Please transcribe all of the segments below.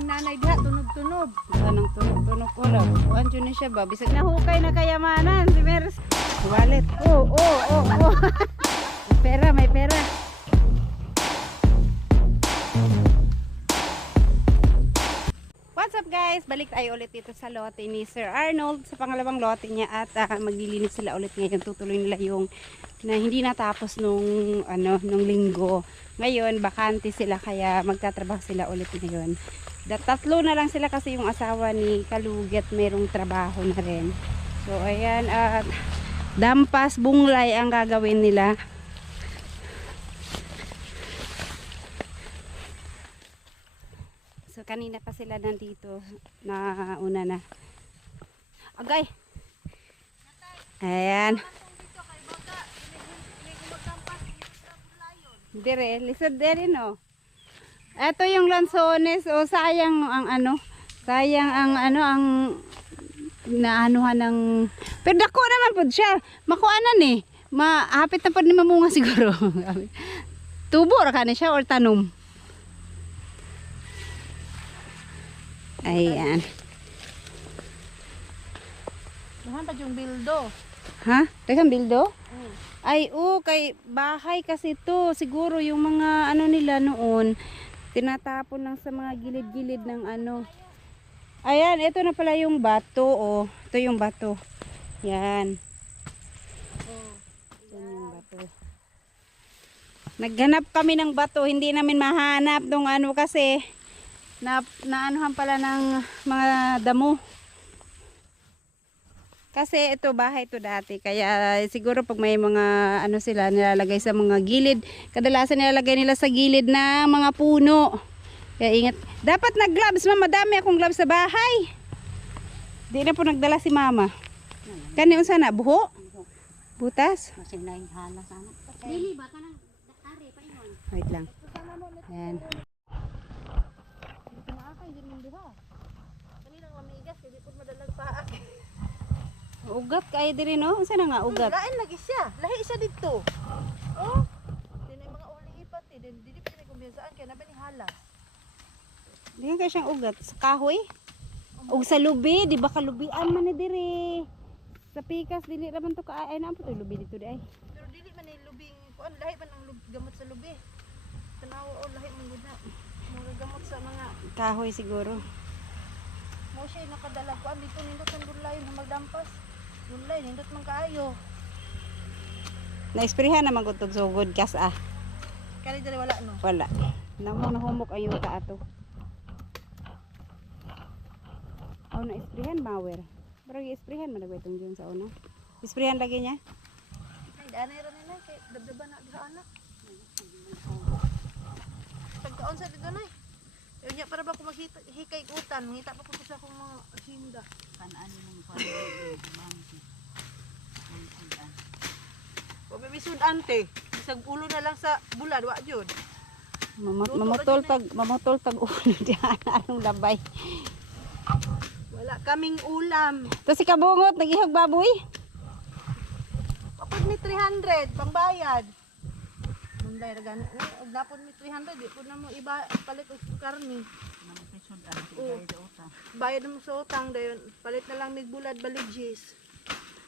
ang nanay diha tunog-tunog. Anong tunog-tunog ko lang. Kuhan dyan na siya ba? Bisag nahukay na kayamanan si Meres. Wallet. Oh. May pera, may pera. What's up guys? Balik tayo ulit dito sa lote ni Sir Arnold. Sa pangalawang lote niya at maglilinis sila ulit ngayon. Tutuloy nila yung na hindi natapos nung linggo. Ngayon, bakante sila kaya magtatrabaho sila ulit ngayon. Tatlo na lang sila kasi yung asawa ni Kalugi at mayroong trabaho na rin. So, ayan. At dampas, bunglay ang gagawin nila. So, kanina pa sila nandito na una na. Agay! Ayan. Dire, lisod din no. Ito yung lansones o sayang ang ang naanuhan ng pero dako naman pud siya. Makuanan eh. Mahapit na pud ni mamunga siguro. Tubo ra kani siya or tanom. Ayan. Dahan pa yung bildo. Ha? Daghang bildo? Ay, kay bahay kasi to. Siguro yung mga nila noon, tinatapon lang sa mga gilid-gilid ng Ayan, ito na pala yung bato, Ito yung bato. Yan. Yan yung bato. Naghanap kami ng bato, hindi namin mahanap nung kasi naanuhan pala ng mga damo. Kasi ito bahay to dati kaya siguro pag may mga sila nilalagay sa mga gilid, kadalasan nilalagay nila sa gilid ng mga puno. Kaya ingat. Dapat nag-gloves, mama, madami akong gloves sa bahay. Di na po nagdala si mama. Kani unsa na buho? Butas? Masing laing hala sana. Dili ba kanang ari pa ingon. Wait lang. Yan. Dito na akay din yung duha. Kaninang mamigas kay di pud madalag paak. Ugat kay diri no? Unsa na nga ugat? Lain lagi siya. Lahi siya dito. Oh. Dinay mga uli ipat eh. Dili pa ni kumbiyansaan kay nabe ni hala. Diyan kay siyang ugat sa kahoy. Ug sa lubi, di ba kalubian man ni diri. Sa pikas dili ra man to kaay na po to lubi dito di ay. Pero dili man ni lubing kuan lahi man ang gamot sa lubi. Tanaw lahi man gud na. Mga gamot sa mga Kahoy siguro. mo siya nakadala kuan dito nindot ang gulayon na magdampas. Gulay nindot man kaayo. Na-esprehan naman ko tog sugod kas Kani diri wala no. Wala. Namo nahumok ayo ka ato. Oh, na-esprehan power. Pero i-esprehan man itong diyon sa una. Esprehan lagi niya. Ay danay ra nila kay dabdaban na diha anak. Pagkaon sa dito nay. Yun niya para ba ko maghikay utan, ngita pa ko sa akong mga hinda. Kanaan nung kuan. O bibisud ante, isang ulo na lang sa bulad wa jud. Mamotol tag ulo diyan anong labay. Wala kaming ulam. To si kabungot nagihag baboy. Kapag ni 300 pangbayad. Munday ra gani. Og napon mi 300 di pud na mo iba palit og karni. Bayad mo sa utang dayon. Palit na lang mig bulad baligis.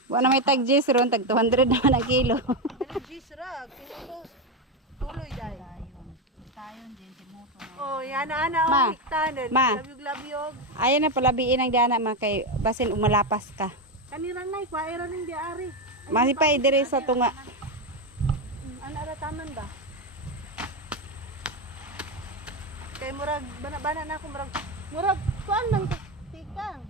Wa na may tag J's ron tag 200 naman ang kilo. Baligis ra kilo tuloy dai. Tayon din si moto. Oh, yan ana Ma, o hiktanan. ma. Labyog-labyog. Ayan na palabiin ang dana mga kay basin umalapas ka. Kanirang nay kwaera ning diari. Masipay dire sa tunga. Ana ra taman ba? Kay murag bana-bana na ako murag kuan man tikang.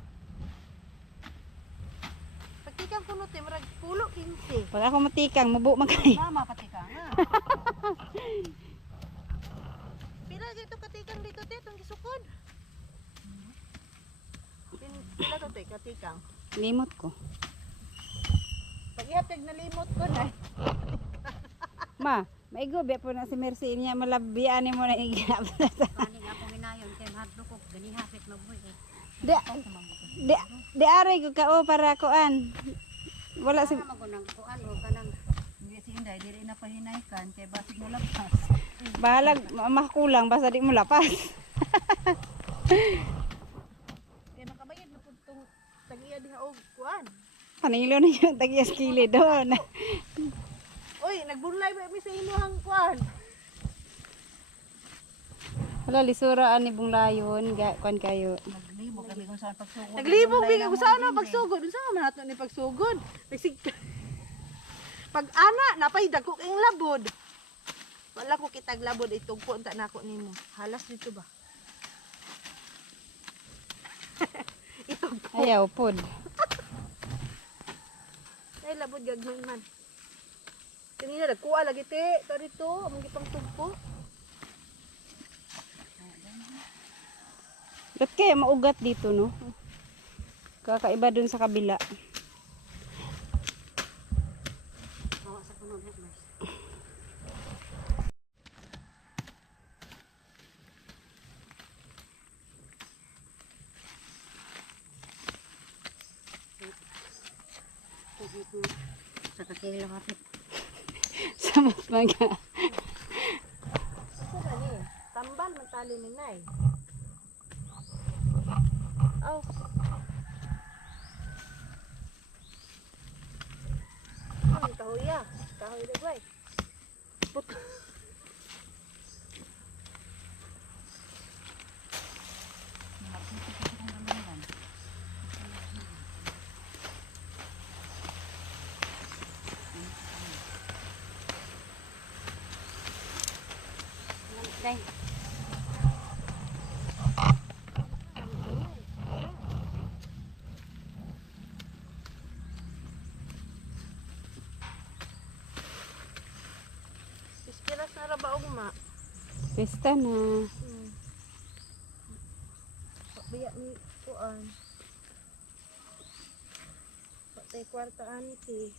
Pagtikang kuno te murag pulo 15. Pag ako matikang mabu man kay. Mama patikang na. Pila gito katikang dito te tong gisukod. Pila to te katikang. Limot ko. Pag ihatag na limot ko na. Ma, maigo be po na si Mercy niya malabian mo na igap. Kaning ako minayon kay hadlok og gani hapit magbuy. Di aray ko ka para kuan. Wala si Magunang kuan o kanang Hindi si Inday diri na pahinaykan kay basig mo lapas. bahalag makulang basta di mo lapas. Kaya makabayad na po itong tagiya diha og kuan. Panilo na yung tagiyas kili doon. Uy, nagbulay ba mi sa imuhang kuan? Wala, lisuraan ni Bunglayon. Kuan kayo. Naglibog kami kung saan pagsugod. Naglibog bi kag usa na pagsugod, unsa man nato ni pagsugod? Nagsig pag ana napay dako ing labod. Wala ko kitag labod itugpo unta nako nimo. Halas dito ba? Itugpo. Ayaw, pod. Ay labod gagmay man. Kanina nagkuha lagi te, to dito, among gipang tugpo. Ba't kaya maugat dito, no? Kakaiba dun sa kabila. Bawa sa puno na, Mars. Sa kakilo kapit. Samot mga. Sa gani, tambal magtali ni Nay. Oh. Kahoy ya. Kahoy de guys. Put. Day. Pispiras na ra ba ugma? Pesta na. Biya ni kuan. Patay kwarta ani ti.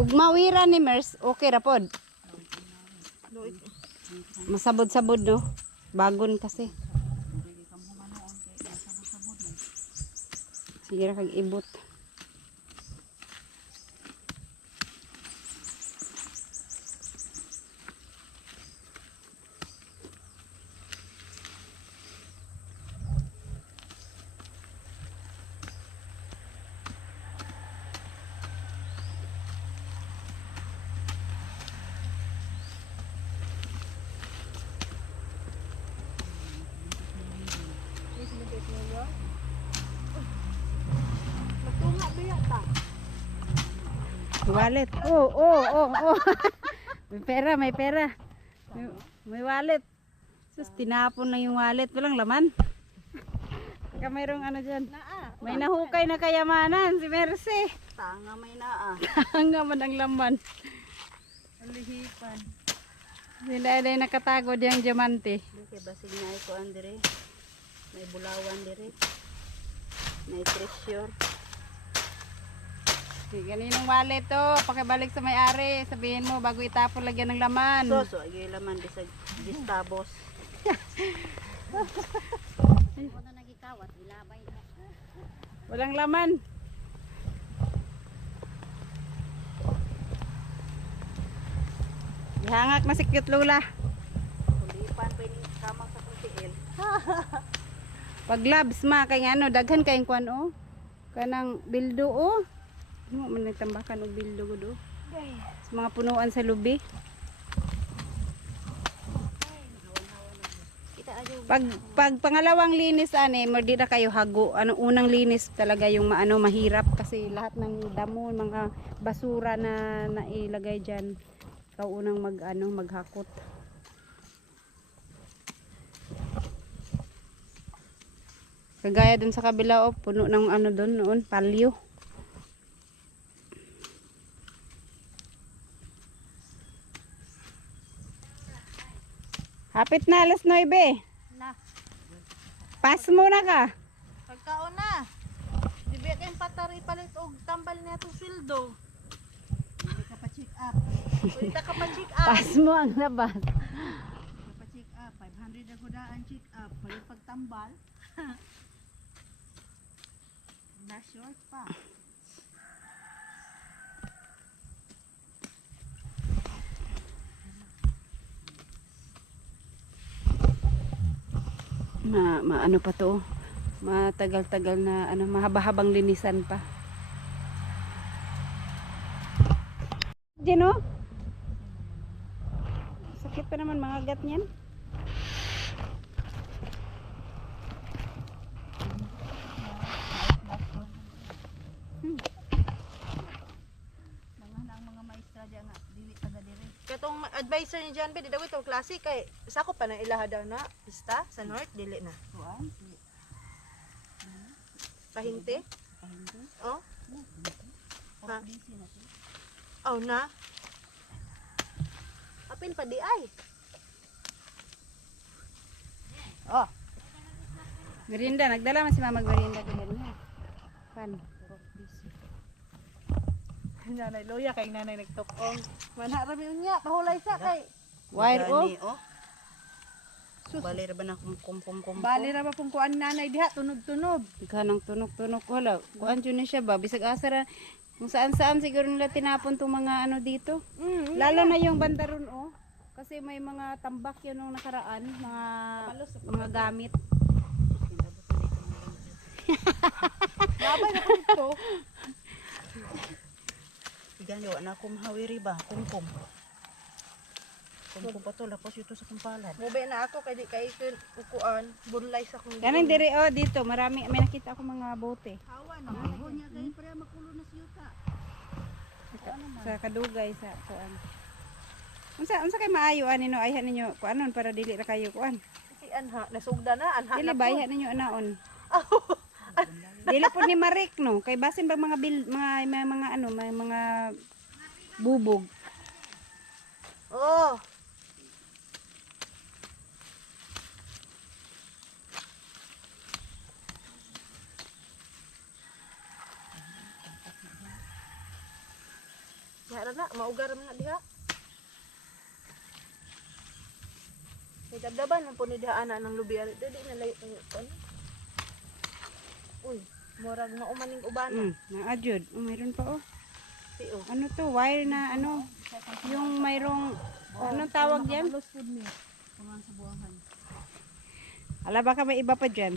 Ug mawira ni Mers, okay ra pod. Doit. Masabod-sabod, no? Bagon kasi. Sige ra kag ibot. Magtunga biya ta. Wallet. Oh. May pera, may pera. May wallet. Sus, tinapon lang yung wallet. Walang laman. Kaya mayroong ano dyan. Naa. May nahukay na kayamanan si Mercy. Tanga may naa. Hanggang man ang laman. Lihipan. Sila ay nakatago diyang diamante. Kaya basig na ito andre. May bulawan dire. May treasure. Ganinong wallet to. Pakibalik sa may-ari. Sabihin mo bago itapon lagyan ng laman. So, ay laman di sa gistabos. Ano na nagikawat, ilabay na. Walang laman. Ihangak na si Cute Lola. Kulipan pa yung kamang sa kutiil. Pag labs ma kay ano daghan kayong kwan oh. Kanang bildo oh. Mo man nagtambakan og bildo gud oh. Sa mga punuan sa lubi. Kita ayo. Pag pangalawang linis ani mo di na kayo hago. Ano unang linis talaga yung maano mahirap kasi lahat ng damo, mga basura na nailagay diyan. Ikaw unang maghakot. Kagaya dun sa kabila oh, puno ng ano dun noon, palyo. Hapit na alas 9. Na. Pass muna ka. Pagkaon na. Di ba kayong patari palit og tambal na itong sweldo. Hindi ka pa check up. Ulita ka pa check up. Pass mo ang labas. Pa-check up, 500 ako daan check up. Pwede pagtambal. Na short pa. Ano pa to? Matagal-tagal na ano, mahaba-habang linisan pa. Diyan oh. Sakit pa naman mga gat niyan. Mga maestra dyan nga, dili taga dire. Katong advisor ni John B, di daw itong klase kay sako pa na ilaha daw na pista sa north dili na. Kuan, Pahinti? hindi. Oh, Ha? Busy na to. oh na. Apil pa di ay. Oh. Merienda, nagdala man si mama merienda ko din. Pan. Nanay loya kay nanay nagtukong. Manharami unya, pahulay sa kay. Wire oh. Gani, oh. Bali ra ba na kum. Bali ra ba pong kuan nanay diha tunog-tunog. Kanang tunog-tunog wala. Kuan jud ni siya ba bisag asa ra kung saan-saan siguro nila tinapon tong mga ano dito. Lalo na yung bandaron oh. Kasi may mga tambak yun nung nakaraan, mga gamit. Labay na dito. Igan yo na kum hawiri ba, kum. Kum pa to lapos ito sa kumpalan. Mube na ako kay di kay kuan, bunlay sa kong. Kanang dire oh dito, marami may nakita ako mga bote. Hawa na. Nya kay pre makulo na siyuta. Sa kadugay sa kuan. Unsa kay maayo ani no ayhan ninyo kuanon para dili ra kayo kuan. Si anha nasugda na anha. Dili na ba po. ayhan ninyo anaon. Dili pud ni Marik no, kay basin ba mga may mga ano, may mga bubog. Oh. Yara na, maugar man na diha. May dabdaban ang puni diha ana ng lubi ari. Dili na layo ng kon. Uy, murag na umaning uban. Na ajud, mayroon pa oh. Tio. Ano to, wire na ano, yung mayroong anong tawag diyan? Los food me. Kuman sa buwangan. Ala baka may iba pa diyan.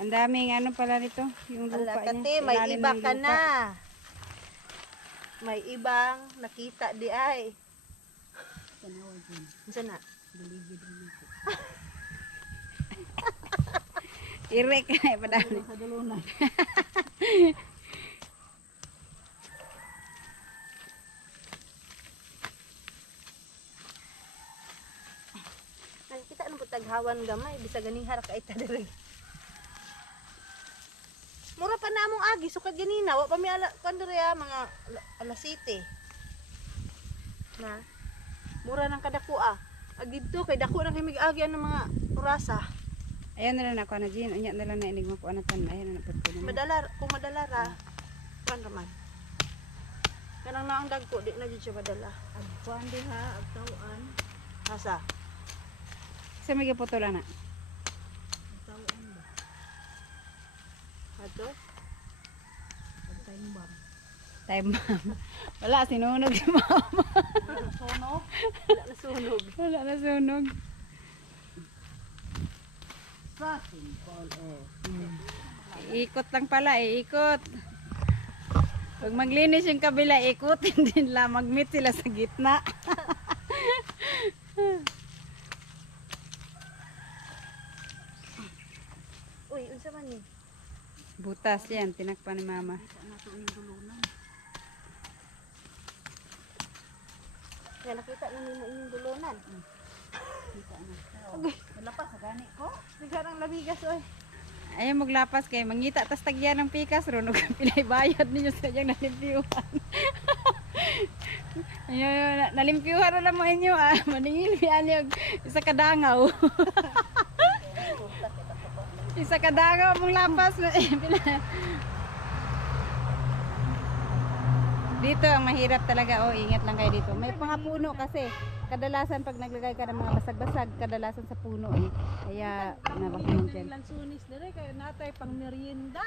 Ang daming ano pala nito, yung lupa Ala kate, niya. may ilalim iba ng ka lupa. na. May ibang nakita di ay. Tanawa dyan. Unsa na? Baligid rin ako. Irek na ipadali. Sa dulunan. Nakita ano po taghawan gamay, bisa ganing harak ay tadiri. Mura pa na among agi, sukad ganina, wa pa mi ala, kandere mga alas 7. Na, mura ng kadakua. Agid to, kay dako na kay mig-agi ng mga orasa. Ayan na lang ako na Jean, unya na lang na inig mo po anatan. Ayan na po naman. Madalar, kung madala ra, kuan raman. Kanang naang dagko, di na dyan siya madala. Agpuan diha, agtawaan. Asa? Sa may kaputola na. Agtawaan ba? Ato? Agtaimbang. Time bomb. Wala, sinunog si mama. Sunog? Wala na sunog. Wala na sunog. Satin, Paul, oh. Ikot lang pala, ikot. Pag maglinis yung kabila, ikutin din lang. Mag-meet sila sa gitna. Uy, unsa man ni? Butas yan, tinakpan ni mama. Kaya nakita na nimo inyong dulunan. Walapas, gani ko. Bigla ng labigas, oy. Ayaw maglapas kay mangita tas tagyan ng pikas runog ang pinaybayad ninyo sa diyang nalimpiyuhan. Ayaw, nalimpiyuhan na lang mo inyo ah. Maningil yung isa kadangaw. Isa kadangaw mong lapas. Dito ang mahirap talaga. Oh, ingat lang kayo dito. May mga puno kasi. Kadalasan pag naglagay ka ng mga basag-basag, kadalasan sa puno eh. Kaya nabakunan dyan. Lansunis dire kay natay pang merienda.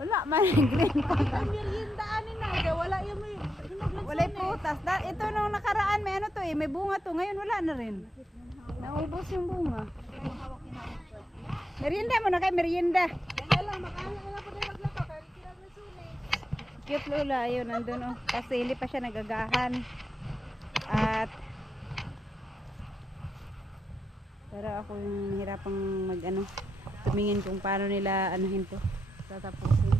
Wala man green pa. Pang merienda ani na, kaya wala yung may Wala putas. Ito nung nakaraan may ano to eh, may bunga to. Ngayon wala na rin. Naubos yung bunga. Merienda mo na kay merienda. Wala makaya na pa din maglato kay sila lansunis. Cute Lola, ayun nandun oh. Kasi hindi pa siya nagagahan. At pero ako yung hirapang mag ano, tumingin kung paano nila anuhin to. Tatapusin.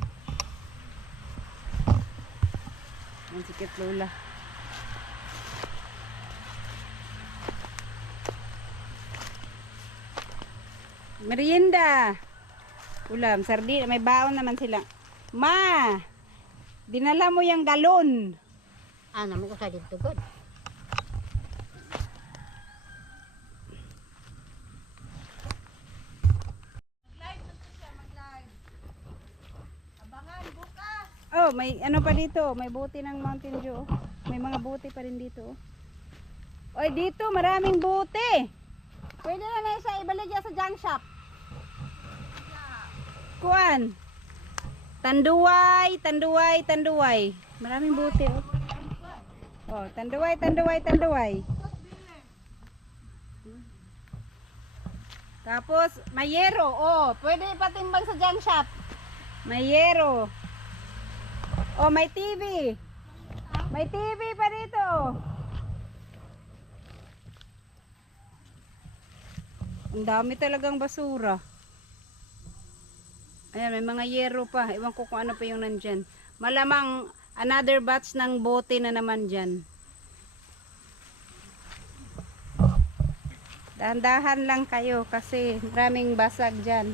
Ang sikit Lola. Merienda. Ulam, sardina, may baon naman sila. Ma, dinala mo yung galon. Ano mo ko sa dito god. Oh, may ano pa dito, may buti ng Mountain Dew. May mga buti pa rin dito. Oy, dito maraming buti. Pwede na na siya ibalik yan sa junk shop. Kuan. Tanduay, tanduay, tanduay. Maraming buti oh. Oh, tanduay, tanduay, tanduay. Tapos mayero, oh, pwede patimbang sa junk shop. Mayero. Oh, may TV. May TV pa dito. Ang dami talagang basura. Ayan, may mga yero pa. Ewan ko kung ano pa yung nandyan. Malamang another batch ng bote na naman dyan. Dahan-dahan lang kayo kasi maraming basag dyan.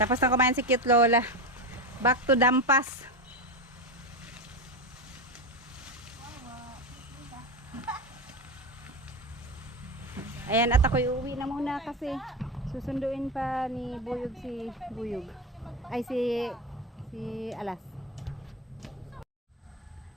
Tapos na kumain si Cute Lola. Back to Dampas. Ayan, at ako'y uuwi na muna kasi susunduin pa ni Buyog si Buyog. Ay si Alas.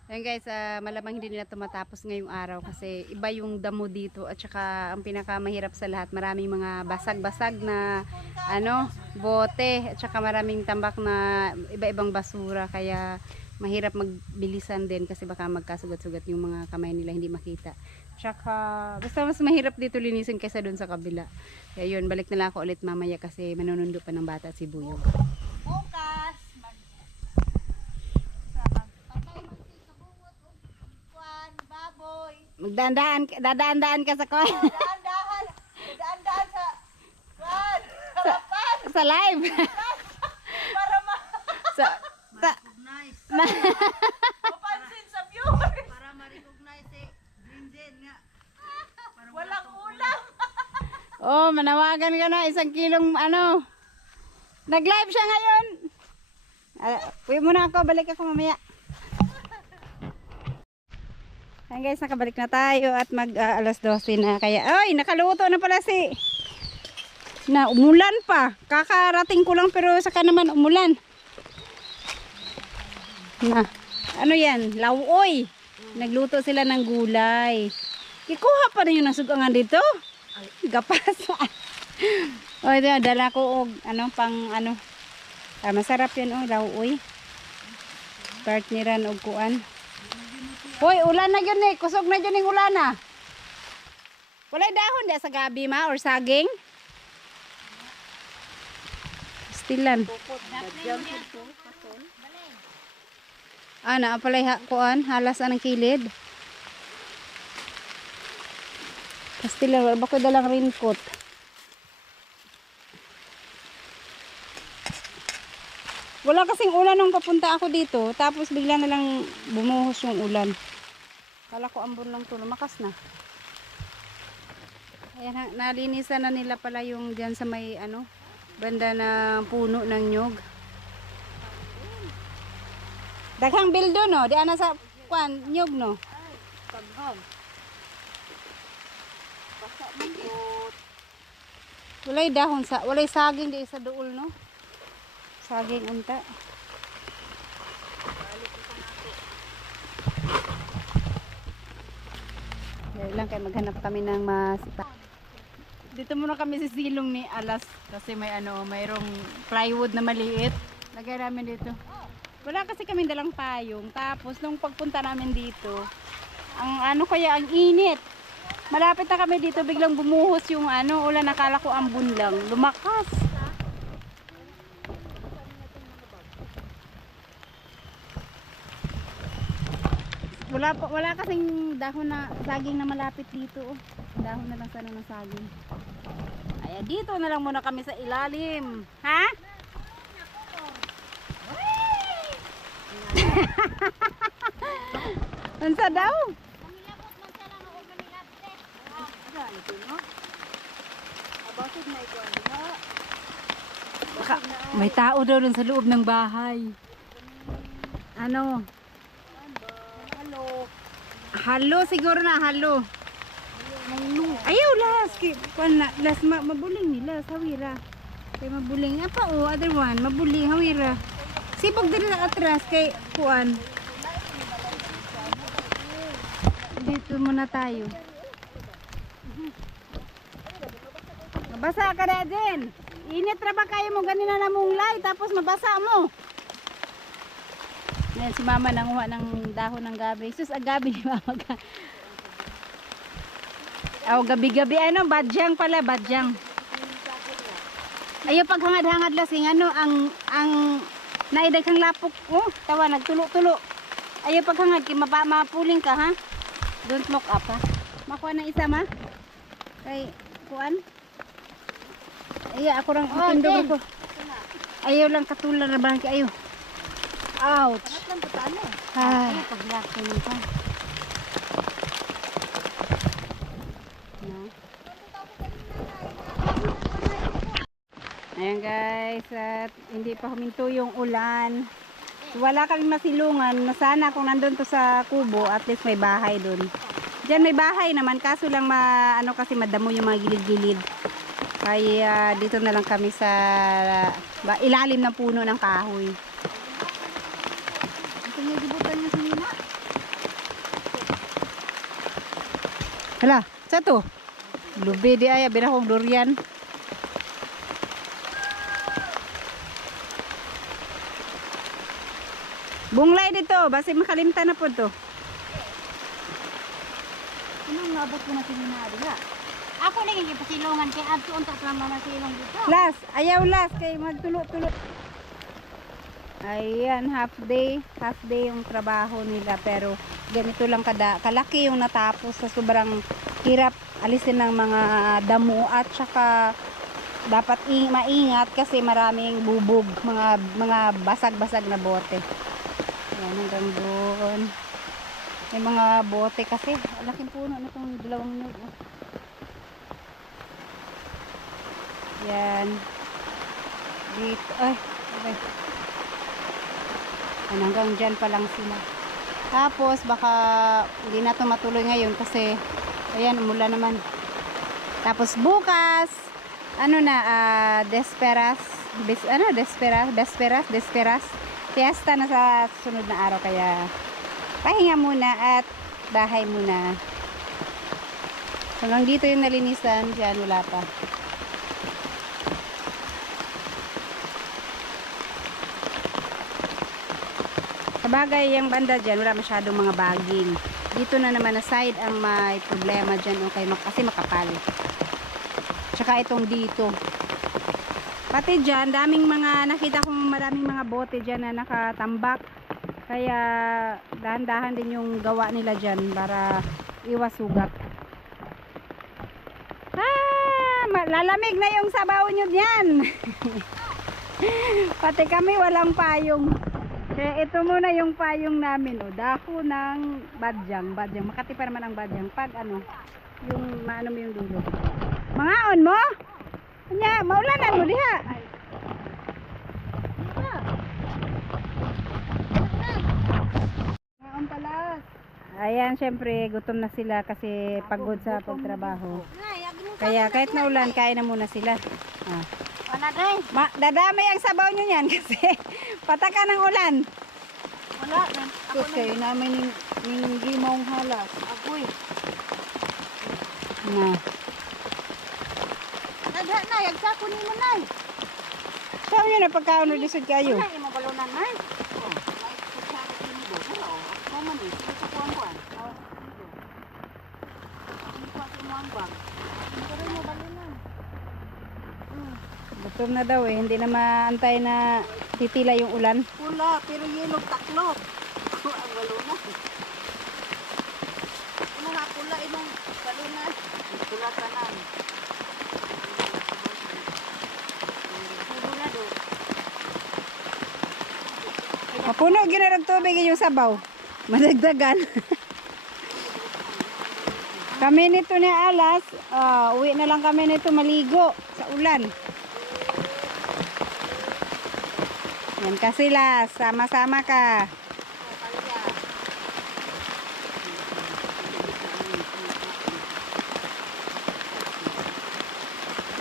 Ayan guys, malamang hindi nila tumatapos ngayong araw kasi iba yung damo dito at saka ang pinakamahirap sa lahat, maraming mga basag-basag na ano, bote at saka maraming tambak na iba-ibang basura kaya mahirap magbilisan din kasi baka magkasugat-sugat yung mga kamay nila hindi makita. Tsaka basta mas mahirap dito linisin kaysa doon sa kabila. Kaya yun, balik na lang ako ulit mamaya kasi manunundo pa ng bata si Buyog. Bukas baboy. Dadaan-daan ka sa kon. Daan-daan sa kwan. Harapan. Sa live. Para sa Nice. mapansin sa viewers. Para ma-recognize eh. Brinzen nga. Walang ulam. Oh, manawagan ka na 1 kilong ano. Nag-live siya ngayon. Uwi muna ako, balik ako mamaya. Ayan guys, nakabalik na tayo at alas 12 na. Kaya, ay, nakaluto na pala na umulan pa. Kakarating ko lang pero saka naman umulan. Na, ano yan? Lauoy. Nagluto sila ng gulay. Ikuha pa rin yung nasugangan dito. Gapas. O, ito, dala ko og ano, pang ano. Masarap yan, oh, lauoy. Partneran og kuan. Hoy, ulan na yun eh. Kusog na yun yung ulan na. Walay dahon da sa gabi ma or saging? Stilan. Ana, apalay kuan, halas anang kilid. Pastilan, wala ba ko dalang raincoat? Wala kasing ulan nung papunta ako dito. Tapos bigla na lang bumuhos yung ulan. Kala ko ambon lang to. Lumakas na. Ayan, nalinisan na nila pala yung dyan sa may ano, banda ng puno ng nyog. Daghang bildo no. Di ana sa kwan, nyog no. Pagham. Walay dahon sa, walay saging di sa duol no. Saging unta. Dahil lang kayo maghanap kami ng masita. Dito muna kami sa silong ni Alas kasi may mayroong plywood na maliit. Lagay namin dito. Wala kasi kami dalang payong. Tapos nung pagpunta namin dito, ang init. Malapit na kami dito, biglang bumuhos yung ulan, nakala ko ambon lang. Lumakas. Wala kasing dahon na saging na malapit dito. Oh. Dahon na lang sana ng saging. Ay, dito na lang muna kami sa ilalim. Ha? Unsa daw? Baka, may tao daw dun sa loob ng bahay. Ano? Halo siguro na halo. Ayaw las. Las mabuling nila. Hawira. Kay mabuling. Apa o? Other one. Mabuling. Hawira. Sibog din na atras kay kuan. Dito muna tayo. Mabasa ka na din. Init ra ba kayo mo ganina na munglay tapos mabasa mo. Yan si mama nanguha ng dahon ng gabi. Sus, agabi ni mama. Gabi-gabi badyang pala, badyang. Ayo paghangad-hangad lasing ang naidaghang lapok. Oh, tawa nagtulo-tulo. Ayo paghangad kay mapuling ka ha. Don't look up ha. Makuha ng isa ma. Kay kuan. Ayo ako rang tindog ko. Ayo lang katulan ra bang ayo. Ouch. Ay, paglaki mo pa. Ayan guys, at hindi pa huminto yung ulan. Wala kaming masilungan. Sana kung nandun to sa kubo, at least may bahay dun. Diyan may bahay naman, kaso lang kasi madamo yung mga gilid-gilid. Kaya dito na lang kami sa ilalim ng puno ng kahoy. Hala, sa to? Lubi di ay, binakong durian. Bunglay dito, basi makalimtan na po to. Anong nabot ko na sinina diha? Ako lang yung pasilungan kay adto unta sa mga silong dito. Las, ayaw las kay magtulo-tulo. Ayan, half day yung trabaho nila pero ganito lang kalaki yung natapos sa sobrang hirap alisin ng mga damo at saka dapat maingat kasi maraming bubog, mga basag-basag na bote. Ayan, hanggang doon. May mga bote kasi laking puno na itong dalawang nyug. Yan. Dito, ay, okay. Hanggang dyan pa lang sila. Tapos baka hindi na ito matuloy ngayon kasi ayan, umulan naman. Tapos bukas Desperas fiesta na sa sunod na araw kaya pahinga muna at bahay muna. Hanggang dito yung nalinisan, dyan wala pa. Sabagay, yung banda dyan, wala masyadong mga baging. Dito na naman na side ang may problema dyan, okay, kasi makapal. Tsaka itong dito. Pati dyan, nakita kong maraming mga bote dyan na nakatambak. Kaya, dahan-dahan din yung gawa nila dyan para iwas sugat. Lalamig na yung sabaw nyo dyan. Pati kami walang payong. Kaya ito muna yung payong namin, dako ng badyang. Makati pa naman ang badyang pag yung maano mo yung dulo. Mangaon mo? Kanya, maulanan mo diha. Mangaon pala. Ayan, syempre gutom na sila kasi pagod sa pagtrabaho. Kaya kahit na ulan, kain na muna sila. Wala day. Dadamay ang sabaw nyo yan kasi pataka ng ulan. Wala. Sus kayo namin ng gimong halas. Agoy. Na. Nadha na, yagsako ni mo nay. Saan yun na pagkaon na disod kayo? Wala imong balunan nay. Oh, may kutsara kini do. Wala oh. Ako man ni, sila sa kuan-kuan. Oh. Ini ko sa imong bang. Pero mo balunan. Gutom na daw eh. Hindi na maantay na titila yung ulan. Pula, pero yellow taklop. Ang balunan. Ano nga pula imong balunan? Pula tanan. Pula do. Mapuno ginarag tubig yung sabaw. Madagdagan. Kami nito ni alas, uwi na lang kami nito maligo sa ulan. Yan ka sila, sama-sama ka.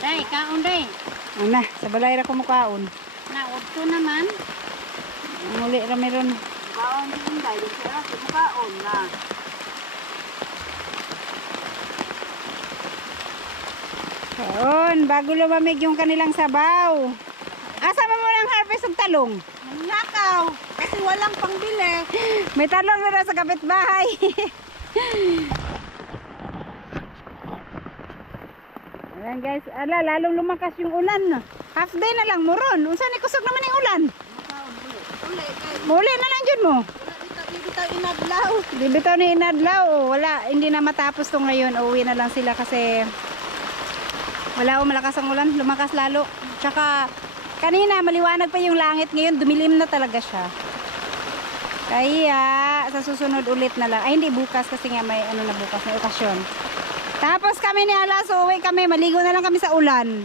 Day, kaon day. Ano, sa balay ra ko mukaon. Naudto naman. Muli ra meron. Kaon ni Inday, di siya sa mukaon na. Kaon, bago lumamig yung kanilang sabaw. Asa mo lang harvest ng talong? Nakaw, kasi walang pangbili. May talong na sa kapitbahay. Ayan guys, ala, lalong lumakas yung ulan. No? Half day na lang muron. Unsa ni kusog naman yung ulan? Uli, kay Muli na lang dyan mo. bitaw inadlaw. Di bitaw ni inadlaw. Wala, hindi na matapos to ngayon. Uwi na lang sila kasi wala o malakas ang ulan. Lumakas lalo. Tsaka kanina maliwanag pa yung langit. Ngayon dumilim na talaga siya. Kaya sa susunod ulit na lang. Ay hindi bukas kasi nga may ano na bukas. May okasyon. Tapos kami ni alas uwi kami. Maligo na lang kami sa ulan.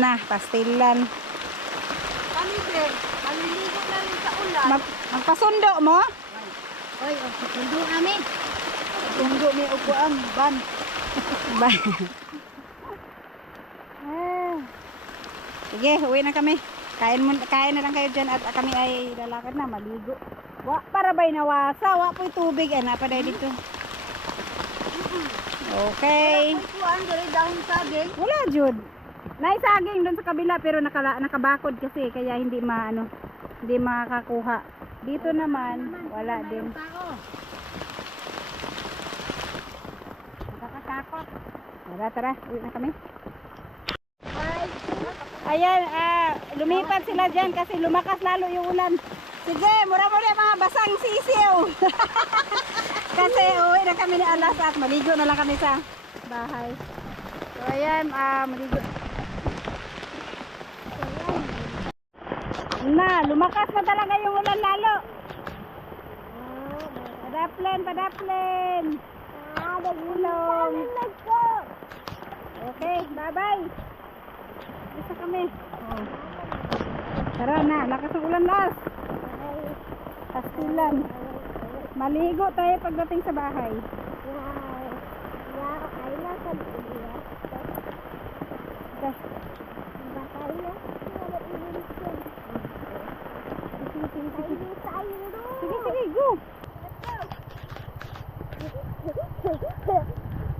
Nah, pastilan. Kami din, maliligo na rin sa ulan. Magpasundo mo? Oy, hindi amin. Tunggo ni upuan, ban. Ba? Sige, uwi na kami. Kain na lang kayo dyan at kami ay lalakad na, maligo. Wa, para ba'y nawasa? Wa po'y tubig. Ano pa dahil dito? Okay. May kuan, dali dahon saging. Wala, Jud. Naisaging doon sa kabila pero nakabakod kasi kaya hindi hindi makakakuha. Dito naman, wala din. Nakakatakot. Tara, uwi na kami. Ayan, lumipat sila dyan kasi lumakas lalo yung ulan. Sige, mura-mura mga basang sisiw. Kasi uwi na kami ni alas at maligo na lang kami sa bahay. So ayan, maligo. Na, lumakas na talaga yung ulan lalo. Padaplen. Dagulong. Okay, bye-bye. Isa kami. Oh. Tara na, lakas ng ulan las. Pastilan. Maligo tayo pagdating sa bahay. Sige, go.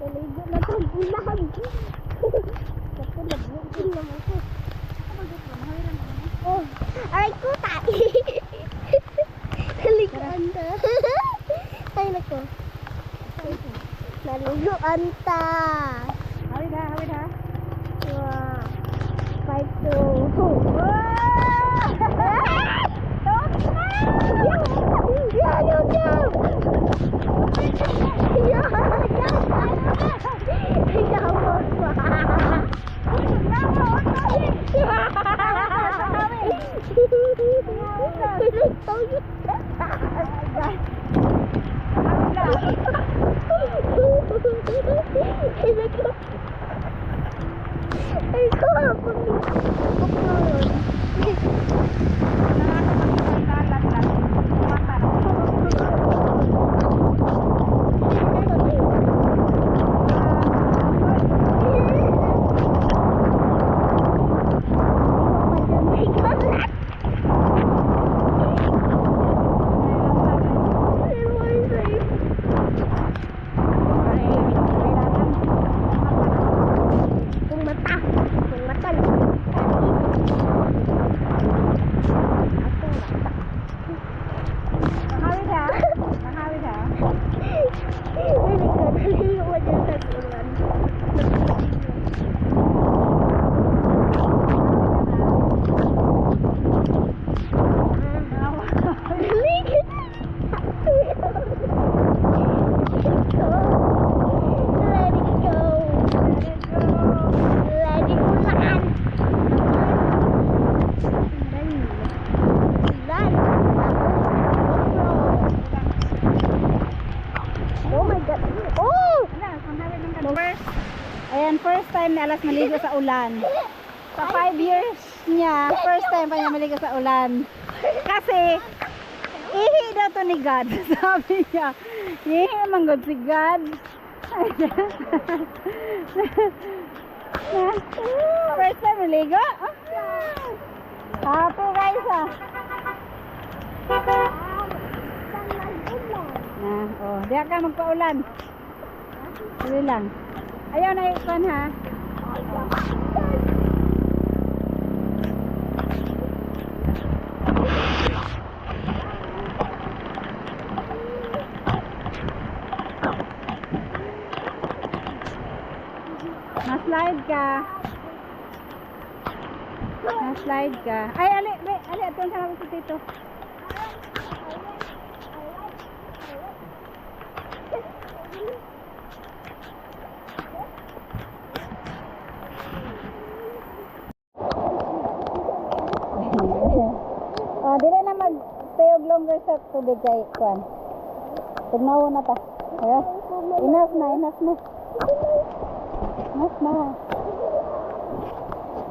Maligo na itong ulan. Kasi nabukil naman ko. Oh, aray ko tayo. Naliguan na. Ay, nako. Naliguan ta. Hawid ha. Wow. 5 to 2. Tapos maligo sa ulan. Sa 5 years niya, first time pa niya maligo sa ulan. Kasi, ihi daw to ni God. Sabi niya, ihi manggod si God. First time maligo? Happy guys ah. Diya ka magpaulan. Sige lang. Ayaw na ikon ha. Na-slide ka. Na-slide ka. Ay, ali, atong sa namin si Tito. Oh, dili na mag-stay og longer sa tubig kay kuan. Tugnaw na ta. Enough na. Enough na.